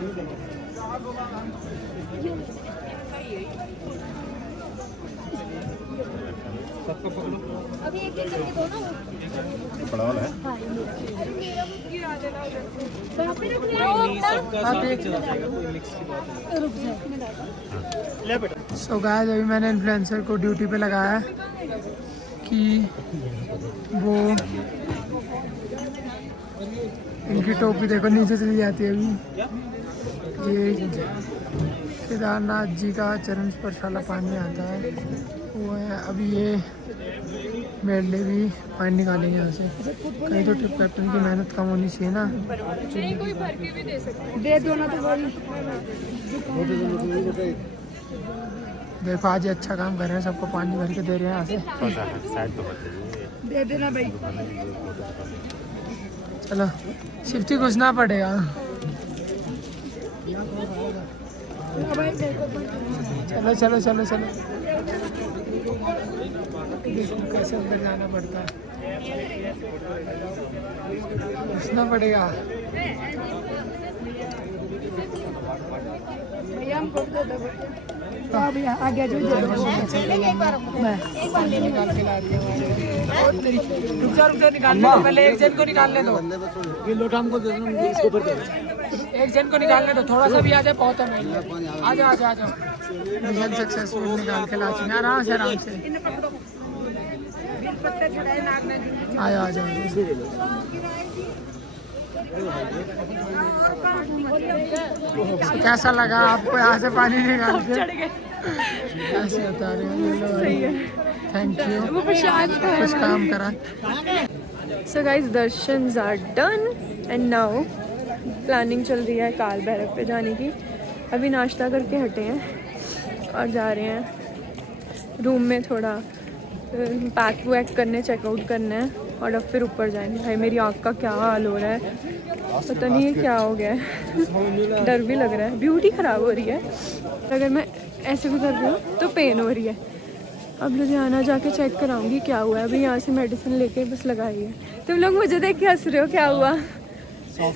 अभी एक करके दो ना। बड़ा वाला है। सो गाइस, अभी मैंने इन्फ्लुएंसर को ड्यूटी पे लगाया कि वो इनकी टोपी देखो नीचे चली जाती है। अभी ये केदारनाथ जी का चरण स्पर्श वाला पानी आता है वो है। अभी ये मेडले भी पानी निकालेंगे यहाँ से। कहीं तो ट्रिप कैप्टन की मेहनत कम होनी चाहिए ना। नहीं, कोई भर के भी दे सकते हैं। दे दो ना तो देखो आज ये अच्छा काम कर रहे हैं, सबको पानी भर के दे रहे हैं यहाँ से। दे देना भाई। चलो शिफ्टी घुसना पड़ेगा। चलो चलो चलो चलो, कैसे अंदर जाना पड़ता है, घुसना पड़ेगा। भैया हम आगे जो निकाल के ला रही है। रुक जा निकालने दो, पहले एक जन को निकालने दो। ये लोटा हमको दे दो, इसको ऊपर एक जन को निकालने दो, थोड़ा सा भी आ जाए बहुत है। आ जाओ आ जाओ आ जाओ। मिशन सक्सेसफुल निकाल के ला चुके हैं, आराम से आराम से। आ जाओ आ जाओ। तो कैसा लगा आपको यहाँ से पानी निकाल के? कैसे बता रहे हैं? थैंक यू, कुछ काम करा। सो गाइस, दर्शंस are done and now planning चल रही है काल भैरव पे जाने की। अभी नाश्ता करके हटे हैं और जा रहे हैं रूम में, थोड़ा पैक वैक करने, चेकआउट करना है और अब फिर ऊपर जाएंगे। भाई मेरी आँख का क्या हाल हो रहा है, पता नहीं क्या हो गया है। डर भी लग रहा है, ब्यूटी ख़राब हो रही है। अगर मैं ऐसे भी कर रही हूँ तो पेन हो रही है। अब लुधियाना जाके चेक कराऊंगी क्या हुआ है। अभी यहाँ से मेडिसिन लेके बस लगाई है। तुम लोग मुझे देख के हंस रहे हो, क्या हुआ?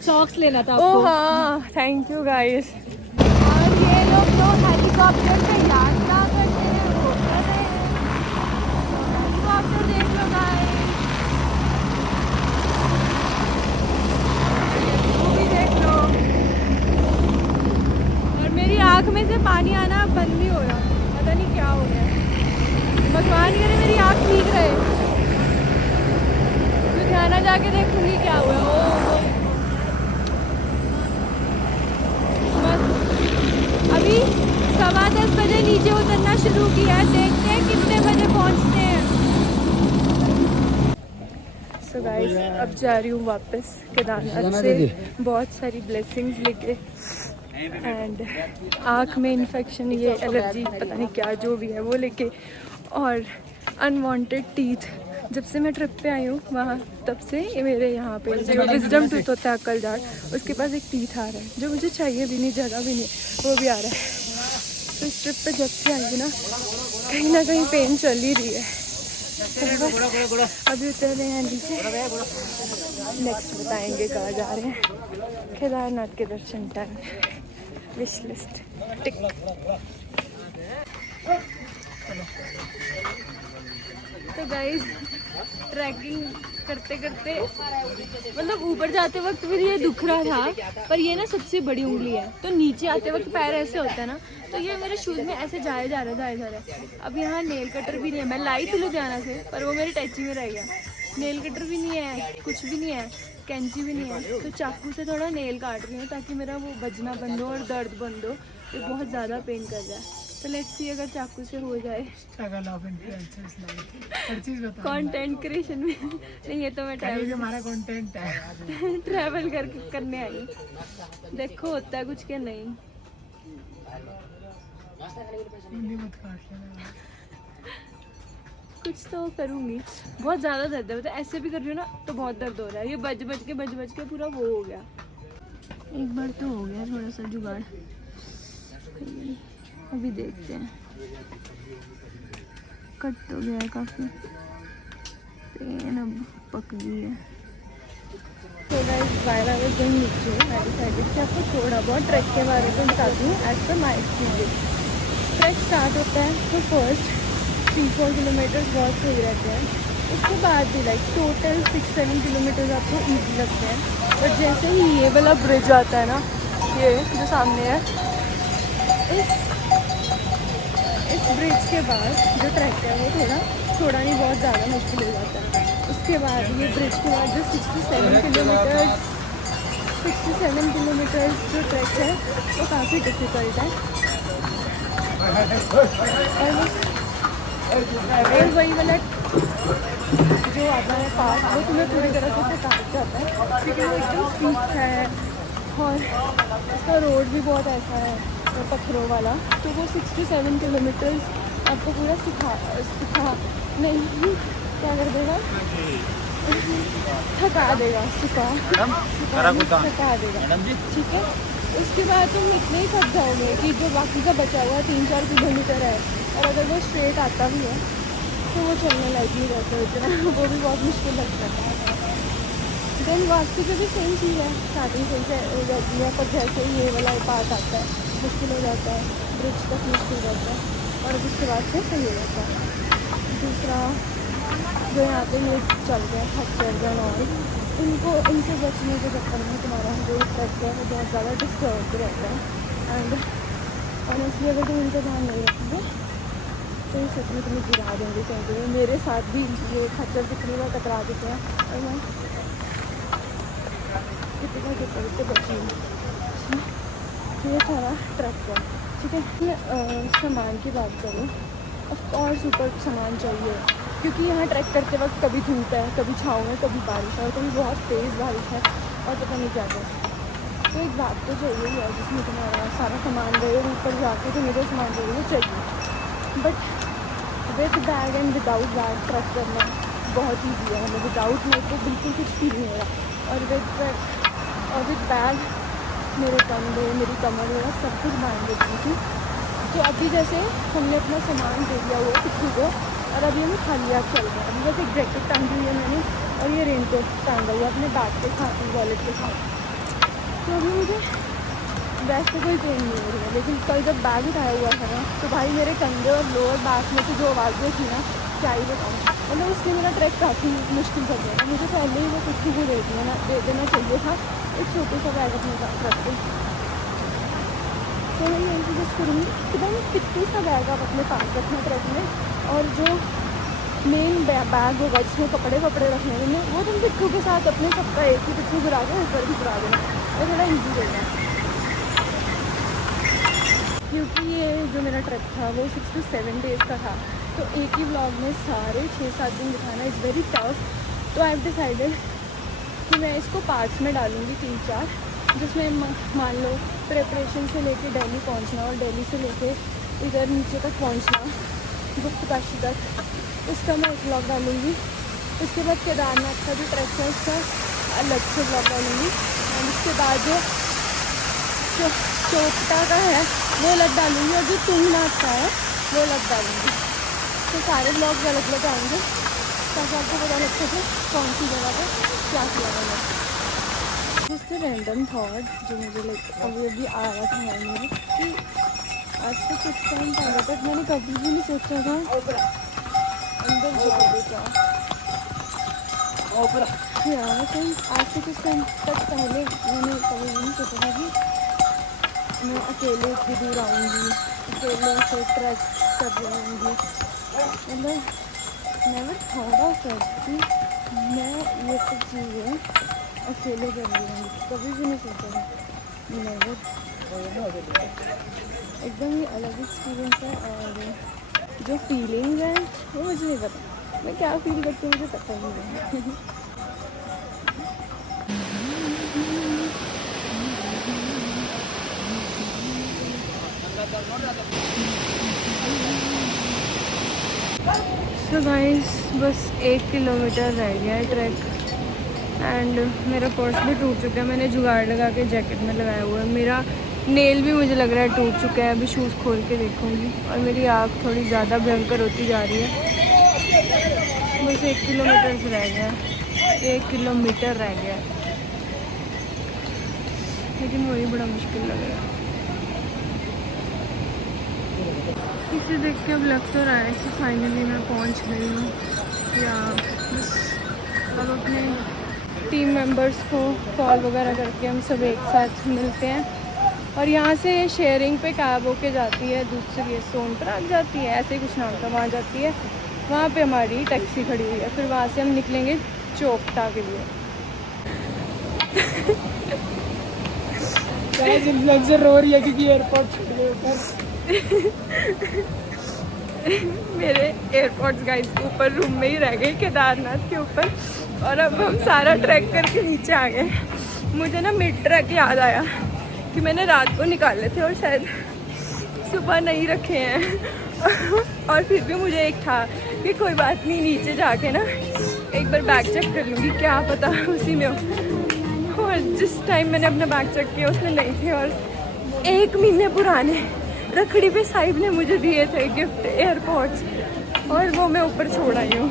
सॉक्स लेना था ओह हाँ, थैंक यू गाइस। और ये लोग तो हेलीकॉप्टर पे यात्रा करते हैं, वो हेलीकॉप्टर देख लो गाइस, वो भी देख लो। और मेरी आँख में से पानी आना बंद नहीं हो रहा, पता नहीं क्या हो गया। भगवान करे मेरी आँख ठीक रहे। लुधियाना जाके देखूंगी क्या हुआ। अभी 10:15 बजे नीचे उतरना शुरू किया है, देखते हैं कितने बजे पहुंचते हैं। सो तो गाइस अब जा रही हूँ वापस केदारनाथ से बहुत सारी ब्लेसिंग्स लेके। एंड आँख में इन्फेक्शन, ये एलर्जी, पता नहीं क्या जो भी है वो लेके, और अनवांटेड टीथ। जब से मैं ट्रिप पे आई हूँ वहाँ तब से ये मेरे यहाँ पे जो विजडम टूथ होता है अक्कल दाढ़, उसके पास एक टीथ आ रहा है जो मुझे चाहिए भी नहीं, जगह भी नहीं, वो भी आ रहा है। तो इस ट्रिप पे जब से आई हूँ ना कहीं पेन चल ही रही है। अभी उतर रहे हैं नीचे, नेक्स्ट बताएंगे कहाँ जा रहे हैं। केदारनाथ के दर्शन टाइम, विश लिस्ट टिक। तो गाइस ट्रैकिंग करते करते मतलब ऊपर जाते वक्त मुझे ये दुख रहा था, पर ये ना सबसे बड़ी उंगली है, तो नीचे आते वक्त पैर ऐसे होता है ना, तो ये मेरे शूज में ऐसे जाए जा रहा है। अब यहाँ नेल कटर भी नहीं है, मैं लाई थी लुधियाना से पर वो मेरी टैची में रह गया। नेल कटर भी नहीं है, कुछ भी नहीं है, कैंची भी नहीं है, तो चाकू से थोड़ा नेल काट रही हूँ ताकि मेरा वो बजना बंद हो और दर्द बंद हो। ये बहुत ज़्यादा पेन कर रहा है, तो लेट्स सी अगर चाकू से हो जाए। कंटेंट क्रिएशन में नहीं, ये तो मैं हमारा कंटेंट है। ट्रैवल करने आई, देखो होता है कुछ क्या नहीं। कुछ तो करूँगी, बहुत ज़्यादा दर्द है, मतलब ऐसे भी कर रही हूँ ना तो बहुत दर्द हो रहा है। ये बज बज के पूरा वो हो गया। एक बार तो हो गया थोड़ा सा जुगाड़, अभी देखते हैं। कट तो गया है काफ़ी, पेन अब पक गई है। तो guys while I was going नीचे, आई डिसाइडेड कि आपको थोड़ा बहुत ट्रैक के बारे में बताती हूँ as per my experience. Track start होता है तो फर्स्ट 3-4 किलोमीटर्स बहुत सही रहते हैं, उसके बाद भी लाइक टोटल 6-7 किलोमीटर्स आपको ईजी लगते हैं। बट जैसे ही ये वाला ब्रिज आता है ना, ये जो सामने है, इस ब्रिज के बाद जो ट्रैक है वो थोड़ा नहीं बहुत ज़्यादा मुश्किल हो जाता है। उसके बाद ये ब्रिज के बाद जो 6 to 7 किलोमीटर्स जो ट्रैक है वो काफ़ी डिफ़िकल्ट है। और वही वाला जो आता है पास, वो तुम्हें पूरी तरह से काट जाता है क्योंकि वो एकदम स्टीप है और उसका रोड भी बहुत ऐसा है पत्थरों वाला। तो वो 6 to 7 किलोमीटर्स आपको पूरा सिखा नहीं क्या कर देगा, थका देगा, थका देगा, ठीक है। उसके बाद तुम इतने ही थक जाओगे कि जो बाकी का बचा हुआ 3-4 किलोमीटर है, और अगर वो स्ट्रेट आता भी है तो वो चलने लायक नहीं रहता इतना, वो भी बहुत मुश्किल लगता है। देन वापसी पे भी सेम चीज़ है, स्टार्टिंग से हो जाती है, पर जैसे ही ये वाला पार्ट आता है मुश्किल हो जाता है, ब्रिज तक मुश्किल रहता है, और उसके बाद से सही हो जाता है। दूसरा जो यहाँ पे लोग चल रहे हैं खच्चर और इनसे बचने के चक्कर में तुम्हारा जो ट्रैक है वो बहुत ज़्यादा डिस्टर्ब रहता है। एंड ऑनेस्टली अगर तुम इनका ध्यान नहीं रखोगे तो ये सच में तुम्हें गिरा देंगे कहीं। मेरे साथ भी ये खच्चर कितनी बार टकरा देते हैं और मैं कितने बची हूँ। ये सारा ट्रैक है, ठीक है। सामान की बात करूँ, ऑफकोर्स ऊपर सामान चाहिए क्योंकि यहाँ ट्रैक करते वक्त कभी धूप है, कभी छाँव है, कभी बारिश है, कभी बहुत तेज़ बारिश है और पता नहीं क्या है। तो एक बात तो चाहिए ही है जिसमें तुम्हारा सारा सामान रहे, ऊपर जाके तो मेरा सामान रहे वो चाहिए। But with bag and without bag track करना बहुत ईजी है, हमें विदाउट में तो बिल्कुल कुछ फील नहीं हो रहा, और विद बैग मेरे कंधे, मेरी कमर वगैरह सब कुछ बांध देती थी। तो अभी जैसे हमने अपना सामान दे दिया हुआ किसी को, और अभी हम खाली हाथ चल रहे हैं। अभी बस एक जैकेट टांगी हुई है मैंने, और ये रेनकोट टांगा हुआ अपने बैग के साथ, वॉलेट के साथ। तो अभी मुझे वैसे कोई पेन नहीं हो रही है, लेकिन कल जब बैग उठाया हुआ था ना, तो भाई मेरे कंधे और लोअर बैक में से जो आवाज़ें थी ना, क्या ही बताऊँ, मतलब उससे मेरा ट्रैक काफ़ी मुश्किल कर गया था। मुझे पहले ही वो कुछ को दे देना चाहिए था, एक छोटे सा बैग अपने पास रख के। तो मैं यही सजेस्ट करूँगी कि भाई कितनी सा बैग आप अपने पास रखना ट्रैक में, और जो मेन बैग होगा जिसमें कपड़े रखने में, वो तुम पिट्ठू के साथ अपने सबका एक ही पिट्ठू गिरा के ऊपर भी गिरा देना, और थोड़ा ईजी रहेगा। क्योंकि ये जो मेरा ट्रैक था वो 6 to 7 डेज़ का था, तो एक ही व्लॉग में सारे 6-7 दिन दिखाना इज़ वेरी टफ। तो आई हैव डिसाइडेड कि मैं इसको पार्ट्स में डालूँगी 3-4, जिसमें मान लो प्रिपरेशन से लेके दिल्ली पहुंचना और दिल्ली से लेके इधर नीचे तक पहुंचना गुप्तकाशी तक, उसका मैं एक ब्लॉग डालूँगी। उसके बाद केदारनाथ का जो ट्रैक है उसका अलग से ब्लॉग डालूँगी। और उसके बाद जो चोपटा का है वो अलग डालूँगी और जो तुंगनाथ का है वो अलग डालूँगी। तो सारे ब्लॉग्स अलग अलग आएंगे ताकि आपको पता लग सके कौन सी जगह पर क्या किया गया है। जस्ट रैंडम थॉट जो मुझे अभी आ रहा था है मेरे कि आज से कुछ टाइम पहले तक मैंने कभी भी नहीं सोचा था अंदर जाने का। यार आज से कुछ टाइम तक पहले मैंने कभी भी नहीं सोचा था कि मैं अकेले इतनी दूर आऊँगी, अकेले से ट्रैक कर रहूँगी। मतलब नेवर थॉट ऑफ इट कि मैं ये सब चीज़ें अकेले कर रही हूँ, कभी भी नहीं सोचा था। नेवर, एकदम ही अलग एक्सपीरियंस है। और जो फीलिंग है वो मुझे नहीं पता, मैं क्या फील करती हूँ मुझे पता ही नहीं है। तो गाइस बस 1 किलोमीटर रह गया है ट्रैक एंड मेरा पर्स भी टूट चुका है। मैंने जुगाड़ लगा के जैकेट में लगाया हुआ है। मेरा नेल भी मुझे लग रहा है टूट चुका है। अभी शूज़ खोल के देखूँगी। और मेरी आँख थोड़ी ज़्यादा भयंकर होती जा रही है। बस 1 किलोमीटर से रह गया है, 1 किलोमीटर रह गया है, लेकिन वही बड़ा मुश्किल लग रहा है। इसे देख के अब लग तो रहा है कि फाइनली मैं पहुंच गई हूँ, या बस अब अपने टीम मेंबर्स को कॉल वगैरह करके हम सब एक साथ मिलते हैं। और यहाँ से शेयरिंग पे कैब होके जाती है, दूसरी सोनप्रयाग जाती है, ऐसे कुछ नाम था, वहाँ जाती है। वहाँ पे हमारी टैक्सी खड़ी हुई है। फिर वहाँ से हम निकलेंगे चोपटा के लिए। से रो रही है क्योंकि एयरपोर्ट छूट गए ऊपर। मेरे एयरपोर्ट्स गाइस ऊपर रूम में ही रह गए केदारनाथ के ऊपर। और अब हम सारा ट्रैक करके नीचे आ गए। मुझे ना मिड ट्रैक याद आया कि मैंने रात को निकाले थे और शायद सुबह नहीं रखे हैं। और फिर भी मुझे एक था कि कोई बात नहीं, नीचे जाके ना एक बार बैग चेक कर लूँगी, क्या पता उसी में हो। और जिस टाइम मैंने अपना बैग चेक किया उसमें नहीं थे। और 1 महीने पुराने रखड़ी पे साहिब ने मुझे दिए थे गिफ्ट एयरपोर्ट्स, और वो मैं ऊपर छोड़ आई हूँ।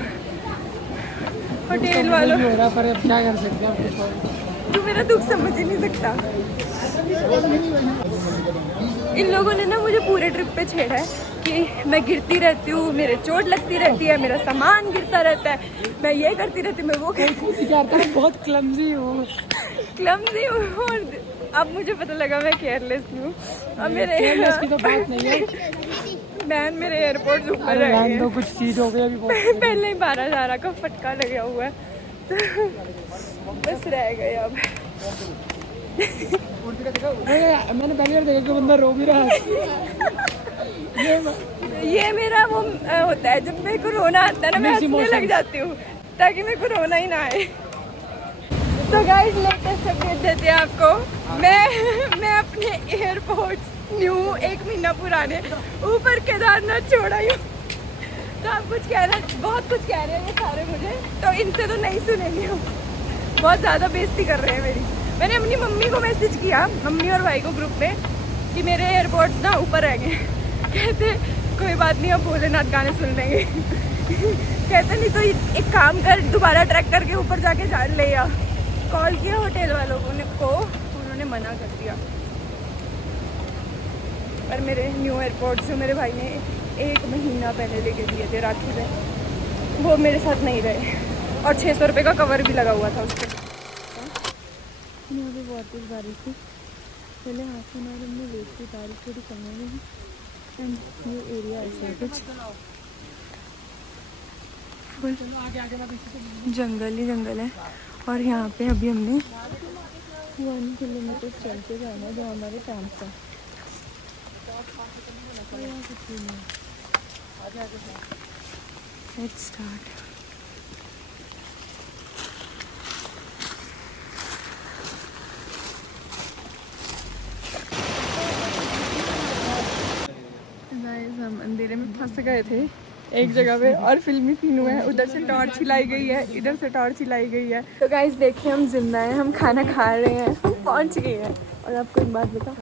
होटल वालों हो रहा, पर अब क्या कर सकते हैं, तू मेरा दुख समझ ही नहीं सकता। इन लोगों ने ना मुझे पूरे ट्रिप पे छेड़ा है कि मैं गिरती रहती हूँ, मेरे चोट लगती रहती है, मेरा सामान गिरता रहता है, मैं ये करती रहती हूँ, मैं वो करता हूँ, बहुत क्लमजी हूँ। और अब मुझे पता लगा मैं केयरलेस हूँ। अब मेरे की तो बात नहीं है मैन, मेरे एयरपोर्ट ऊपर रह गए। तो कुछ चीज हो गई अभी पहले ही 12,000 का फटका लगा हुआ है, तो बस रह गए अब। मैंने पहली बार देखा कि बंदा रो भी रहा है। ये मेरा वो होता है, जब मेरे को रोना आता है ना मैं हंसने लग जाती हूँ ताकि मेरे को रोना ही ना आए। तो गाइस लेटेस्ट अपडेट देते हैं आपको। मैं अपने एयरपोर्ट्स न्यू 1 महीना पुराने ऊपर केदारनाथ छोड़ आई हूँ। तो आप कुछ कह रहे हैं, बहुत कुछ कह रहे हैं ये सारे मुझे, तो इनसे तो नहीं सुनेंगे हम, बहुत ज़्यादा बेइज्जती कर रहे हैं मेरी। मैंने अपनी मम्मी को मैसेज किया, मम्मी और भाई को ग्रुप में, कि मेरे एयरपोर्ट्स ना ऊपर रह गए। कहते कोई बात नहीं, अब भोलेनाथ गाने सुन लेंगे। कहते नहीं तो एक काम कर, दोबारा ट्रैक करके ऊपर जाके जान ले आ। कॉल किया होटल वालों को, उन्होंने मना कर दिया। पर मेरे न्यू एयरपोर्ट्स जो मेरे भाई ने 1 महीना पहले लेके दिए थे राखी में, वो मेरे साथ नहीं रहे। और 600 रुपये का कवर भी लगा हुआ था उस पर। यहाँ पे बहुत तेज बारिश थी, पहले हाफ एन आवर हमने वेट की, बारिश थोड़ी कम हो गई। एंड ये एरिया ऐसा है कुछ जंगल ही जंगल है। और यहाँ पे अभी हमने 1 किलोमीटर चल के जाना है, जो हमारे कैंप है। Let's start. हम अंधेरे में फंस गए थे एक जगह पे और फिल्मी सीन हुए हैं। उधर से टॉर्च हिलाई गई है, इधर से टॉर्च हिलाई गई है। तो गाइस देखिए हम जिंदा हैं, हम खाना खा रहे हैं, हम पहुंच गए हैं। और आपको एक बात बताऊं,